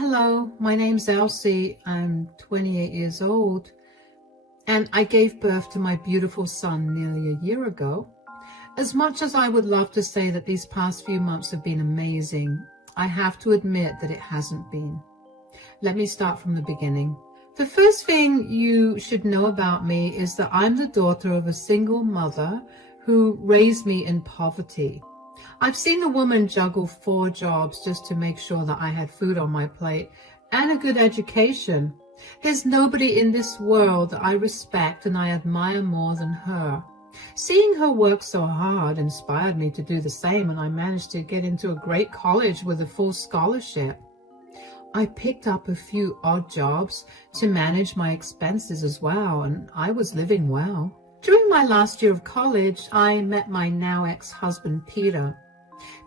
Hello, my name's Elsie. I'm 28 years old, and I gave birth to my beautiful son nearly a year ago. As much as I would love to say that these past few months have been amazing, I have to admit that it hasn't been. Let me start from the beginning. The first thing you should know about me is that I'm the daughter of a single mother who raised me in poverty. I've seen a woman juggle 4 jobs just to make sure that I had food on my plate and a good education. There's nobody in this world that I respect and I admire more than her. Seeing her work so hard inspired me to do the same, and I managed to get into a great college with a full scholarship. I picked up a few odd jobs to manage my expenses as well, and I was living well. During my last year of college, I met my now ex-husband, Peter.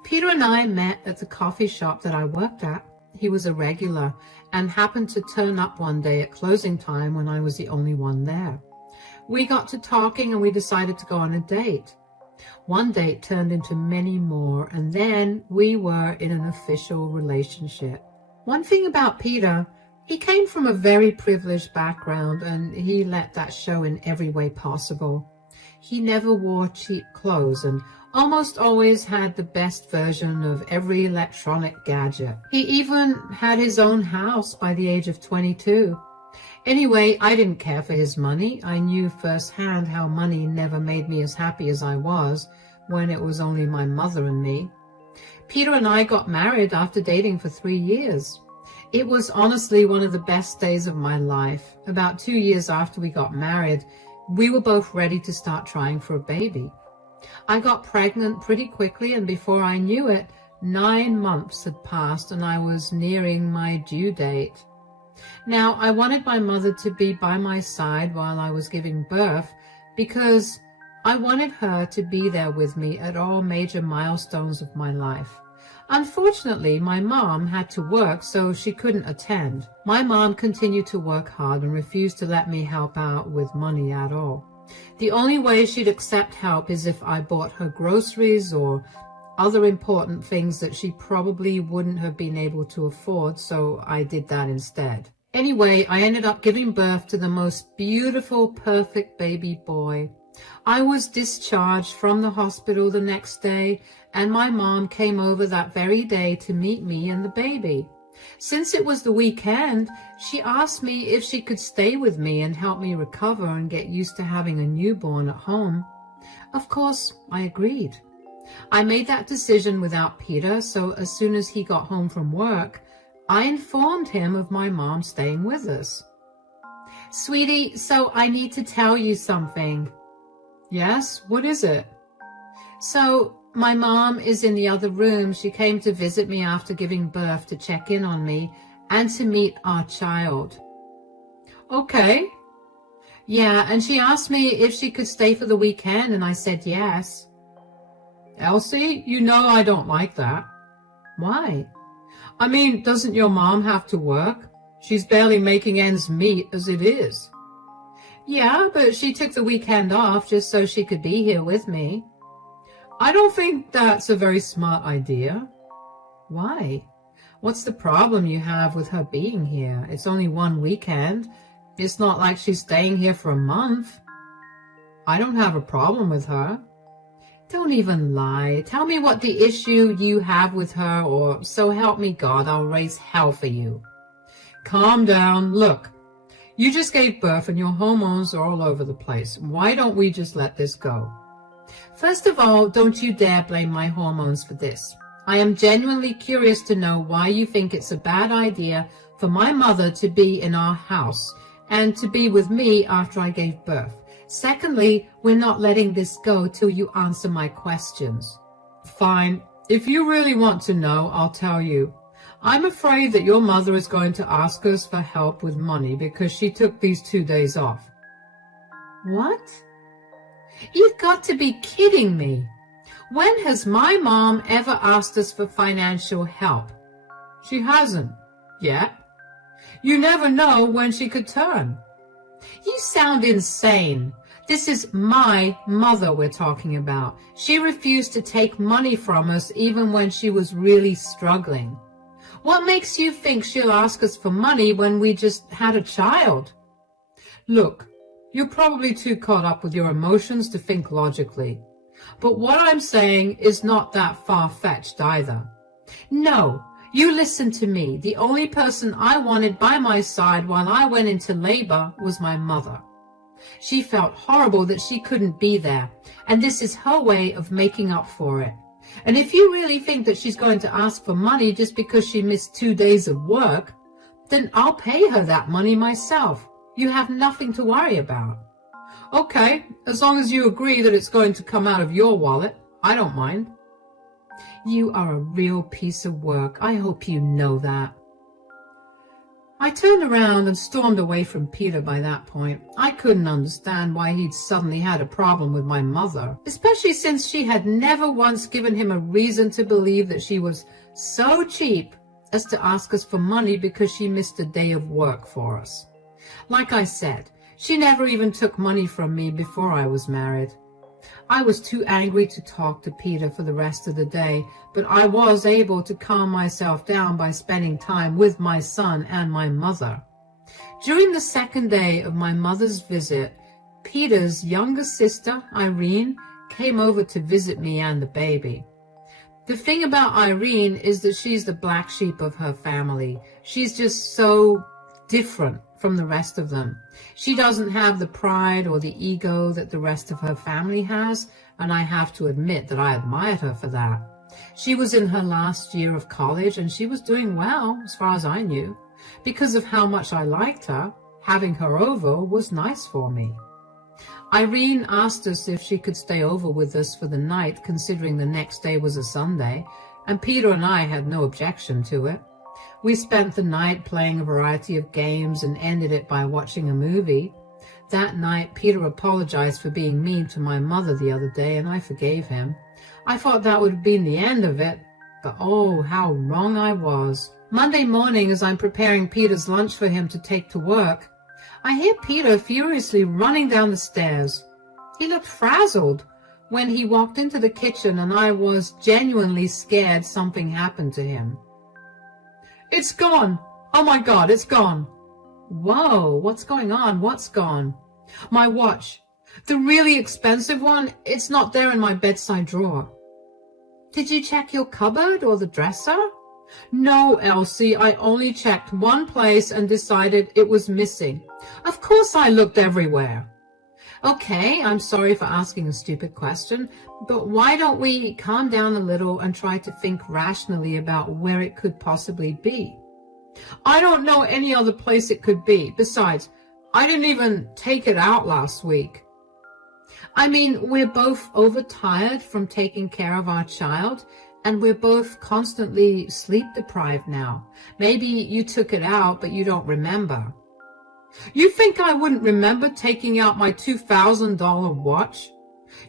Peter and I met at the coffee shop that I worked at. He was a regular and happened to turn up one day at closing time when I was the only one there. We got to talking and we decided to go on a date. One date turned into many more, and then we were in an official relationship. One thing about Peter, he came from a very privileged background, and he let that show in every way possible. He never wore cheap clothes and almost always had the best version of every electronic gadget. He even had his own house by the age of 22. Anyway, I didn't care for his money. I knew firsthand how money never made me as happy as I was when it was only my mother and me. Peter and I got married after dating for 3 years. It was honestly one of the best days of my life. About 2 years after we got married, we were both ready to start trying for a baby. I got pregnant pretty quickly, and before I knew it, 9 months had passed and I was nearing my due date. Now, I wanted my mother to be by my side while I was giving birth because I wanted her to be there with me at all major milestones of my life. Unfortunately, my mom had to work, so she couldn't attend. My mom continued to work hard and refused to let me help out with money at all. The only way she'd accept help is if I bought her groceries or other important things that she probably wouldn't have been able to afford, so I did that instead. Anyway, I ended up giving birth to the most beautiful, perfect baby boy. I was discharged from the hospital the next day, and my mom came over that very day to meet me and the baby. Since it was the weekend, she asked me if she could stay with me and help me recover and get used to having a newborn at home. Of course, I agreed. I made that decision without Peter, so as soon as he got home from work, I informed him of my mom staying with us. "Sweetie, so I need to tell you something." "Yes, what is it?" "So, my mom is in the other room. She came to visit me after giving birth to check in on me and to meet our child." "Okay." "Yeah, and she asked me if she could stay for the weekend, and I said yes." "Elsie, you know I don't like that." "Why?" "I mean, doesn't your mom have to work? She's barely making ends meet as it is." "Yeah, but she took the weekend off just so she could be here with me." "I don't think that's a very smart idea." "Why? What's the problem you have with her being here? It's only one weekend. It's not like she's staying here for a month." "I don't have a problem with her." "Don't even lie. Tell me what the issue you have with her, or so help me God, I'll raise hell for you." "Calm down. Look, you just gave birth and your hormones are all over the place. Why don't we just let this go?" "First of all, don't you dare blame my hormones for this. I am genuinely curious to know why you think it's a bad idea for my mother to be in our house and to be with me after I gave birth. Secondly, we're not letting this go till you answer my questions." "Fine. If you really want to know, I'll tell you. I'm afraid that your mother is going to ask us for help with money because she took these 2 days off." "What? You've got to be kidding me. When has my mom ever asked us for financial help?" "She hasn't. Yet. You never know when she could turn." "You sound insane. This is my mother we're talking about. She refused to take money from us even when she was really struggling. What makes you think she'll ask us for money when we just had a child? Look, you're probably too caught up with your emotions to think logically. But what I'm saying is not that far-fetched either. No, you listen to me. The only person I wanted by my side while I went into labor was my mother. She felt horrible that she couldn't be there, and this is her way of making up for it. And if you really think that she's going to ask for money just because she missed 2 days of work, then I'll pay her that money myself. You have nothing to worry about. Okay, as long as you agree that it's going to come out of your wallet, I don't mind. You are a real piece of work. I hope you know that. I turned around and stormed away from Peter by that point. I couldn't understand why he'd suddenly had a problem with my mother, especially since she had never once given him a reason to believe that she was so cheap as to ask us for money because she missed a day of work for us. Like I said, she never even took money from me before I was married. I was too angry to talk to Peter for the rest of the day, but I was able to calm myself down by spending time with my son and my mother. During the second day of my mother's visit, Peter's younger sister, Irene, came over to visit me and the baby. The thing about Irene is that she's the black sheep of her family. She's just so different from the rest of them. She doesn't have the pride or the ego that the rest of her family has, and I have to admit that I admired her for that. She was in her last year of college, and she was doing well, as far as I knew. Because of how much I liked her, having her over was nice for me. Irene asked us if she could stay over with us for the night, considering the next day was a Sunday, and Peter and I had no objection to it. We spent the night playing a variety of games and ended it by watching a movie. That night, Peter apologized for being mean to my mother the other day, and I forgave him. I thought that would have been the end of it, but oh, how wrong I was. Monday morning, as I'm preparing Peter's lunch for him to take to work, I hear Peter furiously running down the stairs. He looked frazzled when he walked into the kitchen, and I was genuinely scared something happened to him. It's gone! Oh my God, it's gone! Whoa, what's going on? What's gone? My watch. The really expensive one, it's not there in my bedside drawer. Did you check your cupboard or the dresser? No, Elsie, I only checked one place and decided it was missing. Of course I looked everywhere. Okay, I'm sorry for asking a stupid question, but why don't we calm down a little and try to think rationally about where it could possibly be? I don't know any other place it could be. Besides, I didn't even take it out last week. I mean, we're both overtired from taking care of our child, and we're both constantly sleep deprived now. Maybe you took it out, but you don't remember. You think I wouldn't remember taking out my $2,000 watch?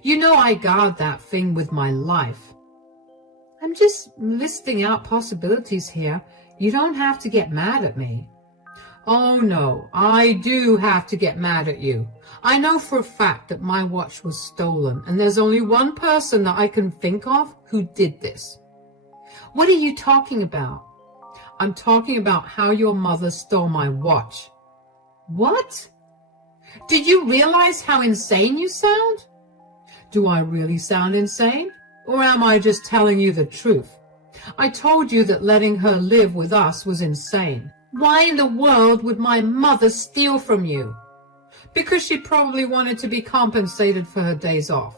You know I guard that thing with my life. I'm just listing out possibilities here. You don't have to get mad at me. Oh no, I do have to get mad at you. I know for a fact that my watch was stolen, and there's only one person that I can think of who did this. What are you talking about? I'm talking about how your mother stole my watch. What? Did you realize how insane you sound? Do I really sound insane? Or am I just telling you the truth? I told you that letting her live with us was insane. Why in the world would my mother steal from you? Because she probably wanted to be compensated for her days off.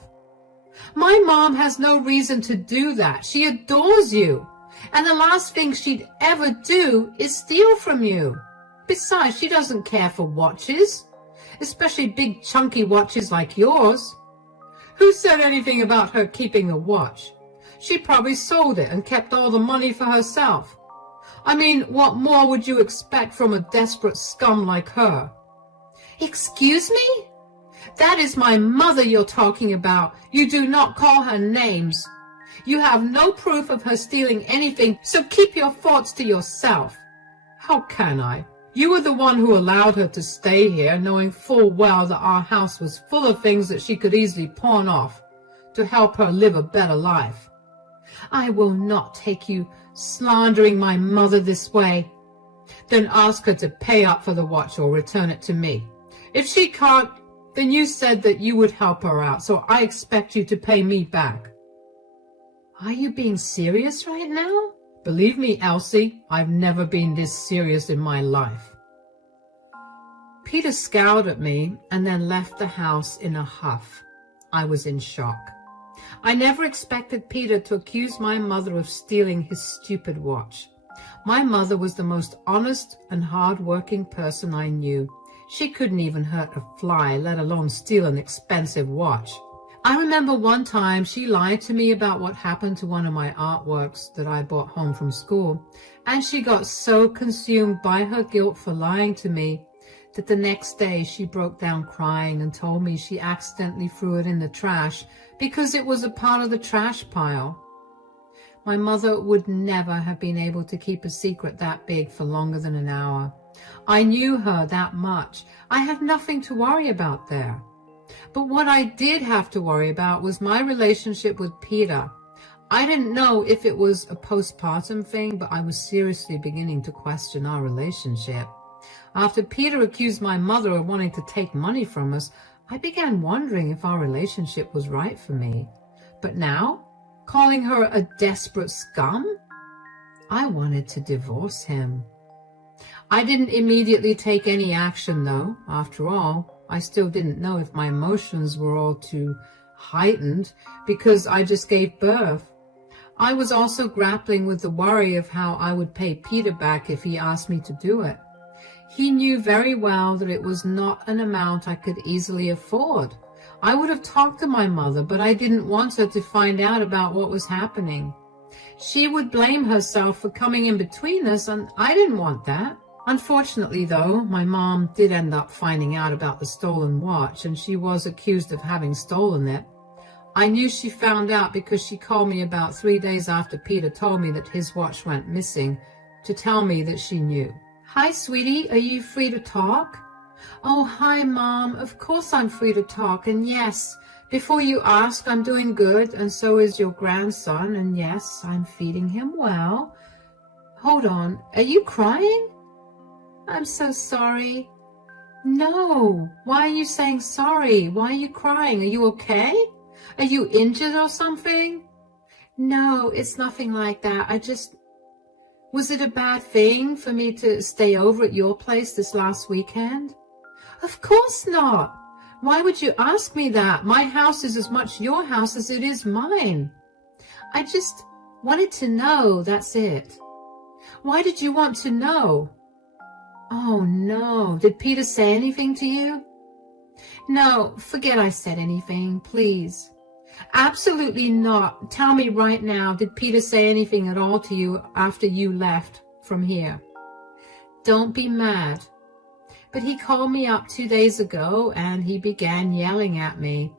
My mom has no reason to do that. She adores you. And the last thing she'd ever do is steal from you. Besides, she doesn't care for watches, especially big chunky watches like yours. Who said anything about her keeping the watch? She probably sold it and kept all the money for herself. I mean, what more would you expect from a desperate scum like her? Excuse me? That is my mother you're talking about. You do not call her names. You have no proof of her stealing anything, so keep your thoughts to yourself. How can I? You were the one who allowed her to stay here, knowing full well that our house was full of things that she could easily pawn off to help her live a better life. I will not take you slandering my mother this way? Then ask her to pay up for the watch or return it to me. If she can't, then you said that you would help her out, so I expect you to pay me back." "Are you being serious right now?" "Believe me, Elsie, I've never been this serious in my life." Peter scowled at me and then left the house in a huff. I was in shock. I never expected Peter to accuse my mother of stealing his stupid watch. My mother was the most honest and hard-working person I knew. She couldn't even hurt a fly, let alone steal an expensive watch. I remember one time she lied to me about what happened to one of my artworks that I brought home from school, and she got so consumed by her guilt for lying to me that the next day she broke down crying and told me she accidentally threw it in the trash because it was a part of the trash pile. My mother would never have been able to keep a secret that big for longer than an hour. I knew her that much. I had nothing to worry about there. But what I did have to worry about was my relationship with Peter. I didn't know if it was a postpartum thing, but I was seriously beginning to question our relationship. After Peter accused my mother of wanting to take money from us, I began wondering if our relationship was right for me. But now, calling her a desperate scum? I wanted to divorce him. I didn't immediately take any action, though. After all, I still didn't know if my emotions were all too heightened because I just gave birth. I was also grappling with the worry of how I would pay Peter back if he asked me to do it. He knew very well that it was not an amount I could easily afford. I would have talked to my mother, but I didn't want her to find out about what was happening. She would blame herself for coming in between us, and I didn't want that. Unfortunately, though, my mom did end up finding out about the stolen watch, and she was accused of having stolen it. I knew she found out because she called me about 3 days after Peter told me that his watch went missing to tell me that she knew. "Hi, sweetie, are you free to talk?" "Oh, hi, Mom. Of course I'm free to talk, and yes, before you ask, I'm doing good, and so is your grandson, and yes, I'm feeding him well." "Hold on, are you crying?" "I'm so sorry." "No, why are you saying sorry? Why are you crying? Are you okay? Are you injured or something?" "No, it's nothing like that. Was it a bad thing for me to stay over at your place this last weekend?" "Of course not. Why would you ask me that? My house is as much your house as it is mine. I just wanted to know, that's it." "Why did you want to know?" "Oh, no. Did Peter say anything to you?" "No, forget I said anything, please." "Absolutely not. Tell me right now, did Peter say anything at all to you after you left from here?" "Don't be mad. But he called me up 2 days ago and he began yelling at me.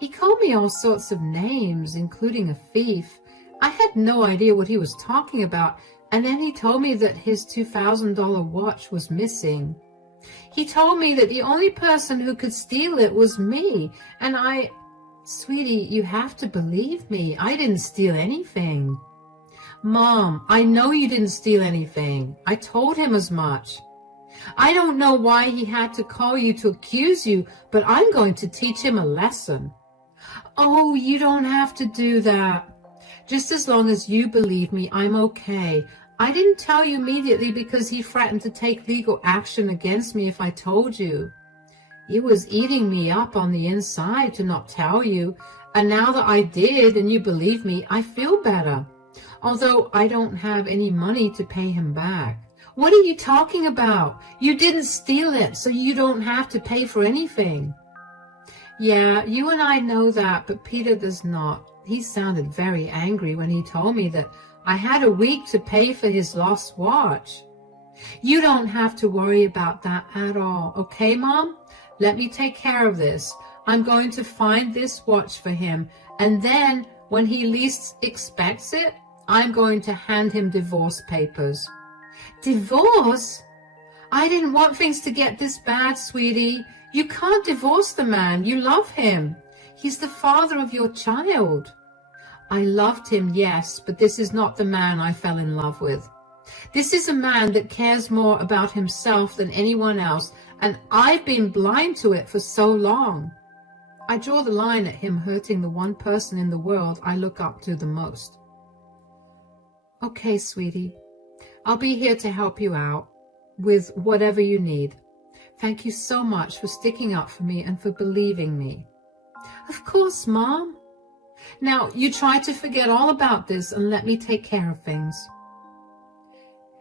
He called me all sorts of names, including a thief. I had no idea what he was talking about, and then he told me that his $2,000 watch was missing. He told me that the only person who could steal it was me, and Sweetie, you have to believe me. I didn't steal anything." "Mom, I know you didn't steal anything. I told him as much. I don't know why he had to call you to accuse you, but I'm going to teach him a lesson." "Oh, you don't have to do that. Just as long as you believe me, I'm okay. I didn't tell you immediately because he threatened to take legal action against me if I told you. It was eating me up on the inside to not tell you, and now that I did and you believe me, I feel better, although I don't have any money to pay him back." "What are you talking about? You didn't steal it, so you don't have to pay for anything." "Yeah, you and I know that, but Peter does not. He sounded very angry when he told me that I had a week to pay for his lost watch." "You don't have to worry about that at all, okay, Mom? Let me take care of this. I'm going to find this watch for him, and then when he least expects it, I'm going to hand him divorce papers." "Divorce? I didn't want things to get this bad, sweetie. You can't divorce the man. You love him. He's the father of your child." I loved him, yes, but this is not the man I fell in love with. This is a man that cares more about himself than anyone else, and I've been blind to it for so long. I draw the line at him hurting the one person in the world I look up to the most. Okay, sweetie, I'll be here to help you out with whatever you need. Thank you so much for sticking up for me and for believing me. Of course, Mom. Now, you try to forget all about this and let me take care of things.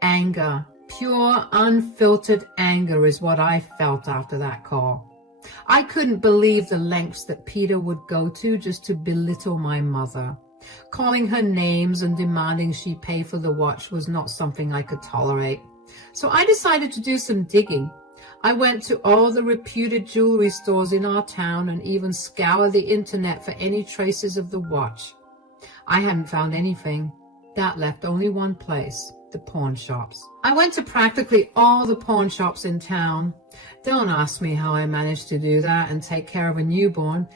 Anger, pure, unfiltered anger is what I felt after that call. I couldn't believe the lengths that Peter would go to just to belittle my mother. Calling her names and demanding she pay for the watch was not something I could tolerate. So I decided to do some digging. I went to all the reputed jewelry stores in our town and even scoured the internet for any traces of the watch. I hadn't found anything. That left only one place, the pawn shops. I went to practically all the pawn shops in town. Don't ask me how I managed to do that and take care of a newborn.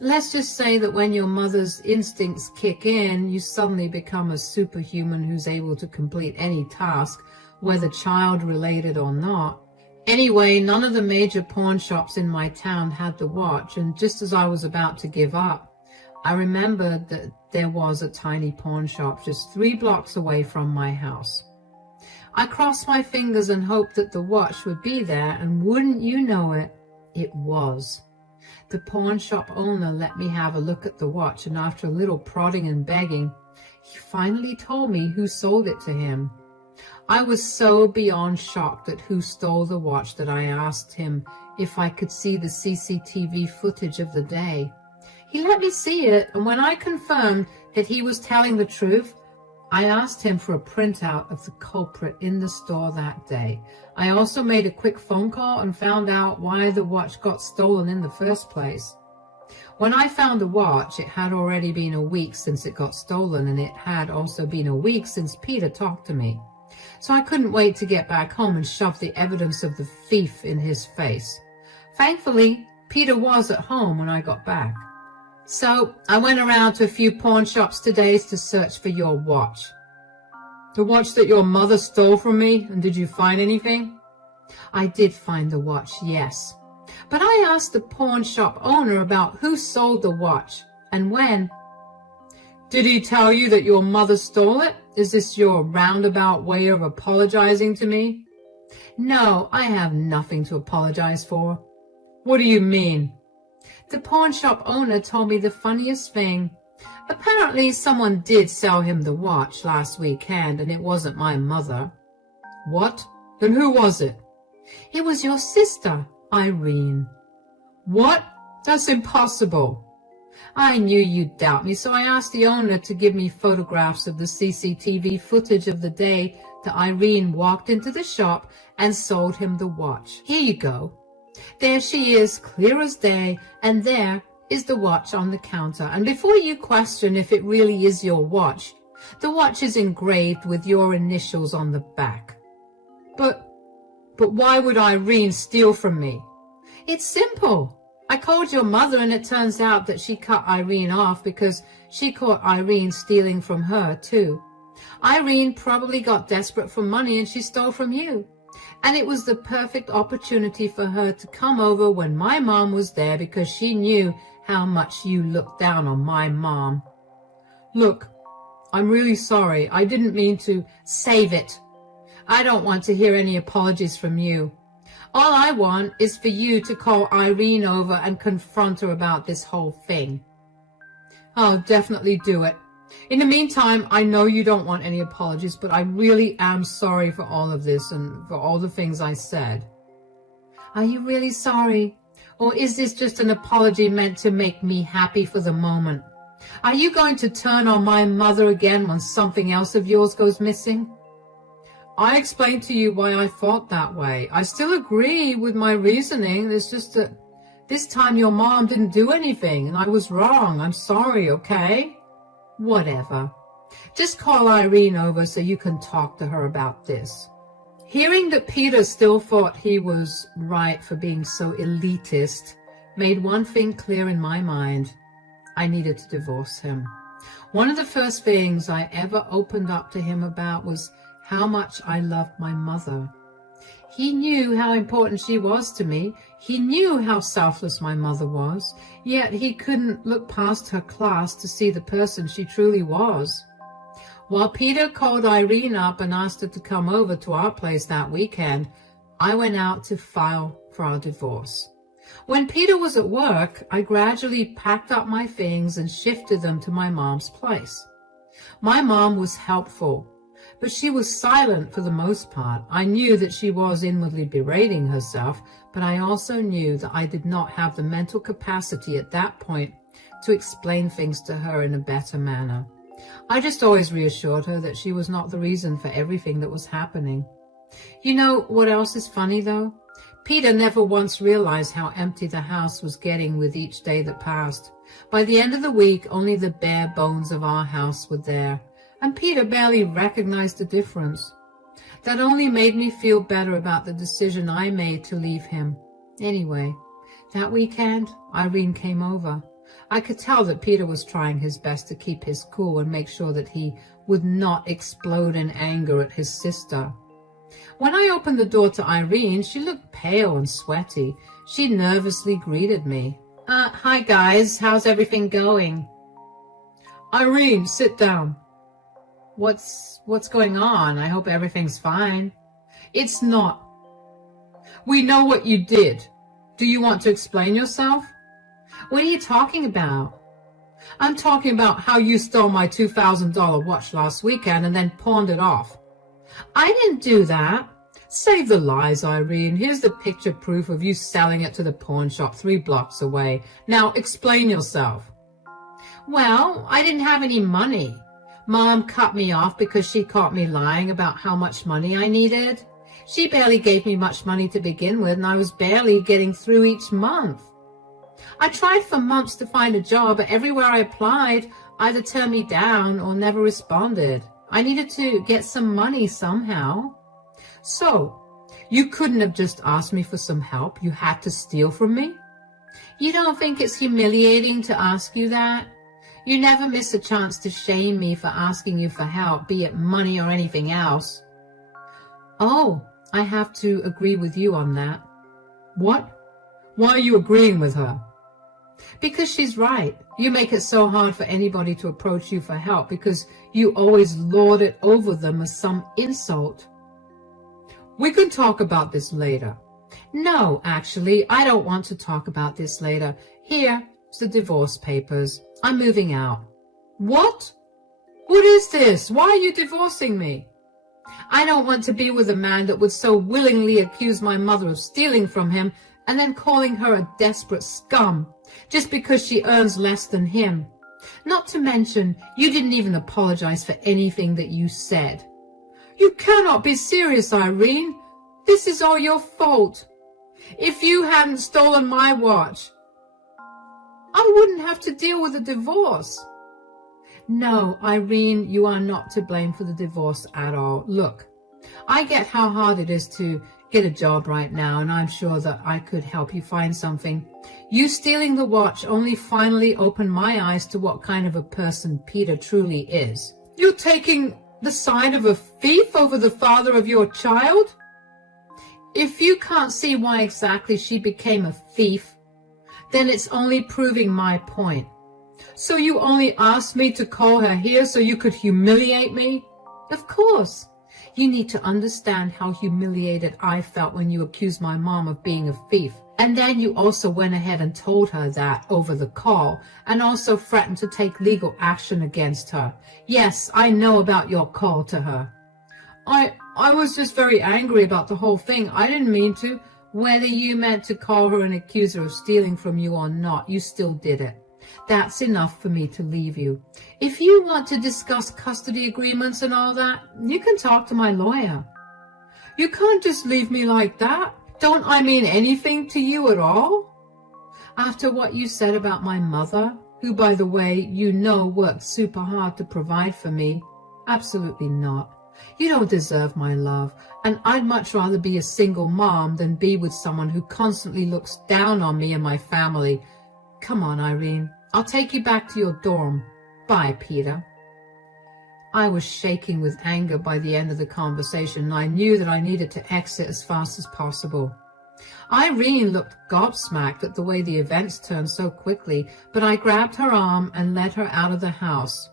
Let's just say that when your mother's instincts kick in, you suddenly become a superhuman who's able to complete any task, whether child-related or not. Anyway, none of the major pawn shops in my town had the watch, and just as I was about to give up, I remembered that there was a tiny pawn shop just 3 blocks away from my house. I crossed my fingers and hoped that the watch would be there, and wouldn't you know it, it was. The pawn shop owner let me have a look at the watch, and after a little prodding and begging, he finally told me who sold it to him. I was so beyond shocked at who stole the watch that I asked him if I could see the CCTV footage of the day. He let me see it, and when I confirmed that he was telling the truth, I asked him for a printout of the culprit in the store that day. I also made a quick phone call and found out why the watch got stolen in the first place. When I found the watch, it had already been a week since it got stolen, and it had also been a week since Peter talked to me. So I couldn't wait to get back home and shove the evidence of the thief in his face. Thankfully, Peter was at home when I got back. So I went around to a few pawn shops today to search for your watch. The watch that your mother stole from me, and did you find anything? I did find the watch, yes. But I asked the pawn shop owner about who sold the watch and when. Did he tell you that your mother stole it? Is this your roundabout way of apologizing to me? No, I have nothing to apologize for. What do you mean? The pawn shop owner told me the funniest thing. Apparently someone did sell him the watch last weekend, and it wasn't my mother. What? Then who was it? It was your sister, Irene. What? That's impossible. I knew you'd doubt me, so I asked the owner to give me photographs of the CCTV footage of the day that Irene walked into the shop and sold him the watch. Here you go. There she is, clear as day, and there is the watch on the counter. And before you question if it really is your watch, the watch is engraved with your initials on the back. But why would Irene steal from me? It's simple. I called your mother, and it turns out that she cut Irene off because she caught Irene stealing from her too. Irene probably got desperate for money and she stole from you. And it was the perfect opportunity for her to come over when my mom was there because she knew how much you looked down on my mom. Look, I'm really sorry. I didn't mean to. Save it. I don't want to hear any apologies from you. All I want is for you to call Irene over and confront her about this whole thing. I'll definitely do it. In the meantime, I know you don't want any apologies, but I really am sorry for all of this and for all the things I said. Are you really sorry? Or is this just an apology meant to make me happy for the moment? Are you going to turn on my mother again when something else of yours goes missing? I explained to you why I thought that way. I still agree with my reasoning. It's just that this time your mom didn't do anything and I was wrong. I'm sorry, okay? Whatever. Just call Irene over so you can talk to her about this. Hearing that Peter still thought he was right for being so elitist made one thing clear in my mind. I needed to divorce him. One of the first things I ever opened up to him about was how much I loved my mother. He knew how important she was to me. He knew how selfless my mother was, yet he couldn't look past her class to see the person she truly was. While Peter called Irene up and asked her to come over to our place that weekend, I went out to file for our divorce. When Peter was at work, I gradually packed up my things and shifted them to my mom's place. My mom was helpful, but she was silent for the most part. I knew that she was inwardly berating herself, but I also knew that I did not have the mental capacity at that point to explain things to her in a better manner. I just always reassured her that she was not the reason for everything that was happening. You know what else is funny though? Peter never once realized how empty the house was getting with each day that passed. By the end of the week, only the bare bones of our house were there, and Peter barely recognized the difference. That only made me feel better about the decision I made to leave him. Anyway, that weekend, Irene came over. I could tell that Peter was trying his best to keep his cool and make sure that he would not explode in anger at his sister. When I opened the door to Irene, she looked pale and sweaty. She nervously greeted me. Hi guys, how's everything going? Irene, sit down. What's going on? I hope everything's fine. It's not. We know what you did. Do you want to explain yourself? What are you talking about? I'm talking about how you stole my $2,000 watch last weekend and then pawned it off. I didn't do that. Save the lies, Irene. Here's the picture proof of you selling it to the pawn shop 3 blocks away. Now explain yourself. Well, I didn't have any money. Mom cut me off because she caught me lying about how much money I needed. She barely gave me much money to begin with, and I was barely getting through each month. I tried for months to find a job, but everywhere I applied either turned me down or never responded. I needed to get some money somehow. So, you couldn't have just asked me for some help. You had to steal from me? You don't think it's humiliating to ask you that? You never miss a chance to shame me for asking you for help, be it money or anything else. Oh, I have to agree with you on that. What? Why are you agreeing with her? Because she's right. You make it so hard for anybody to approach you for help because you always lord it over them as some insult. We can talk about this later. No, actually, I don't want to talk about this later. Here's the divorce papers. I'm moving out. What? What is this? Why are you divorcing me? I don't want to be with a man that would so willingly accuse my mother of stealing from him and then calling her a desperate scum just because she earns less than him. Not to mention, you didn't even apologize for anything that you said. You cannot be serious, Irene. This is all your fault. If you hadn't stolen my watch, I wouldn't have to deal with a divorce. No, Irene, you are not to blame for the divorce at all. Look, I get how hard it is to get a job right now, and I'm sure that I could help you find something. You stealing the watch only finally opened my eyes to what kind of a person Peter truly is. You're taking the side of a thief over the father of your child? If you can't see why exactly she became a thief, then it's only proving my point. So you only asked me to call her here so you could humiliate me? Of course. You need to understand how humiliated I felt when you accused my mom of being a thief. And then you also went ahead and told her that over the call, and also threatened to take legal action against her. Yes, I know about your call to her. I was just very angry about the whole thing. I didn't mean to. Whether you meant to call her and accuse her of stealing from you or not, you still did it. That's enough for me to leave you. If you want to discuss custody agreements and all that, you can talk to my lawyer. You can't just leave me like that. Don't I mean anything to you at all? After what you said about my mother, who, by the way, you know worked super hard to provide for me, absolutely not. You don't deserve my love, and I'd much rather be a single mom than be with someone who constantly looks down on me and my family. Come on, Irene. I'll take you back to your dorm. Bye, Peter. I was shaking with anger by the end of the conversation, and I knew that I needed to exit as fast as possible. Irene looked gobsmacked at the way the events turned so quickly, but I grabbed her arm and led her out of the house.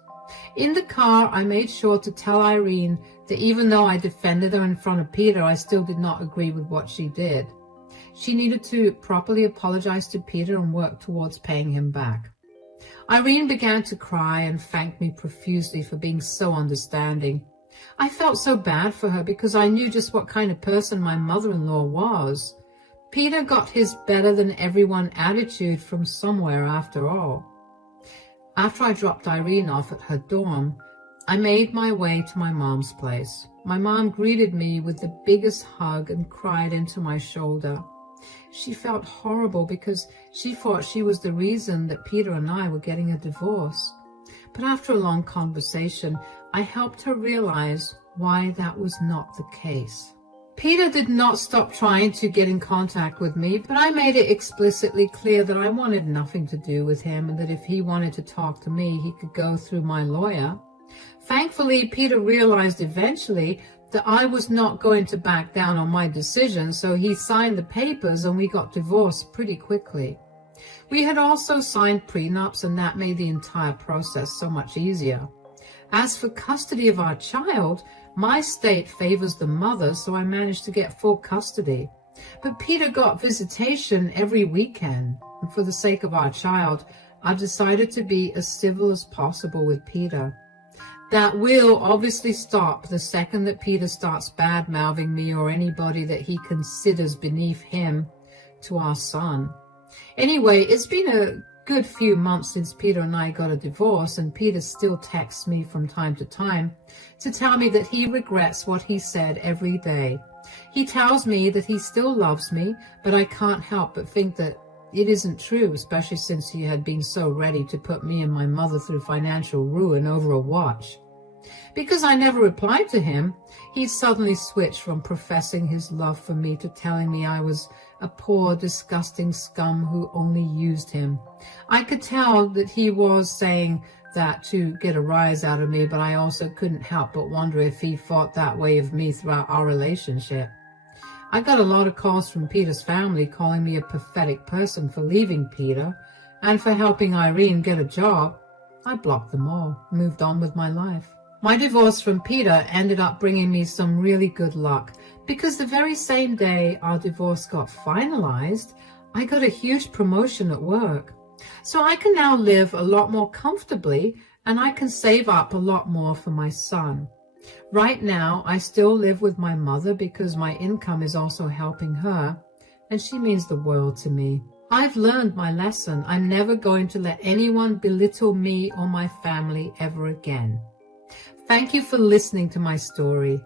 In the car, I made sure to tell Irene that even though I defended her in front of Peter, I still did not agree with what she did. She needed to properly apologize to Peter and work towards paying him back. Irene began to cry and thanked me profusely for being so understanding. I felt so bad for her because I knew just what kind of person my mother-in-law was. Peter got his better than everyone attitude from somewhere after all. After I dropped Irene off at her dorm, I made my way to my mom's place. My mom greeted me with the biggest hug and cried into my shoulder. She felt horrible because she thought she was the reason that Peter and I were getting a divorce. But after a long conversation, I helped her realize why that was not the case. Peter did not stop trying to get in contact with me, but I made it explicitly clear that I wanted nothing to do with him and that if he wanted to talk to me, he could go through my lawyer. Thankfully, Peter realized eventually that I was not going to back down on my decision, so he signed the papers and we got divorced pretty quickly. We had also signed prenups, and that made the entire process so much easier. As for custody of our child, my state favors the mother, so I managed to get full custody. But Peter got visitation every weekend, and for the sake of our child, I decided to be as civil as possible with Peter. That will obviously stop the second that Peter starts bad-mouthing me or anybody that he considers beneath him to our son. Anyway, it's been a good few months since Peter and I got a divorce, and Peter still texts me from time to time to tell me that he regrets what he said every day. He tells me that he still loves me, but I can't help but think that it isn't true, especially since he had been so ready to put me and my mother through financial ruin over a watch. Because I never replied to him, he suddenly switched from professing his love for me to telling me I was a poor, disgusting scum who only used him. I could tell that he was saying that to get a rise out of me, but I also couldn't help but wonder if he thought that way of me throughout our relationship. I got a lot of calls from Peter's family calling me a pathetic person for leaving Peter and for helping Irene get a job. I blocked them all, moved on with my life. My divorce from Peter ended up bringing me some really good luck because the very same day our divorce got finalized, I got a huge promotion at work. So I can now live a lot more comfortably and I can save up a lot more for my son. Right now, I still live with my mother because my income is also helping her, and she means the world to me. I've learned my lesson. I'm never going to let anyone belittle me or my family ever again. Thank you for listening to my story.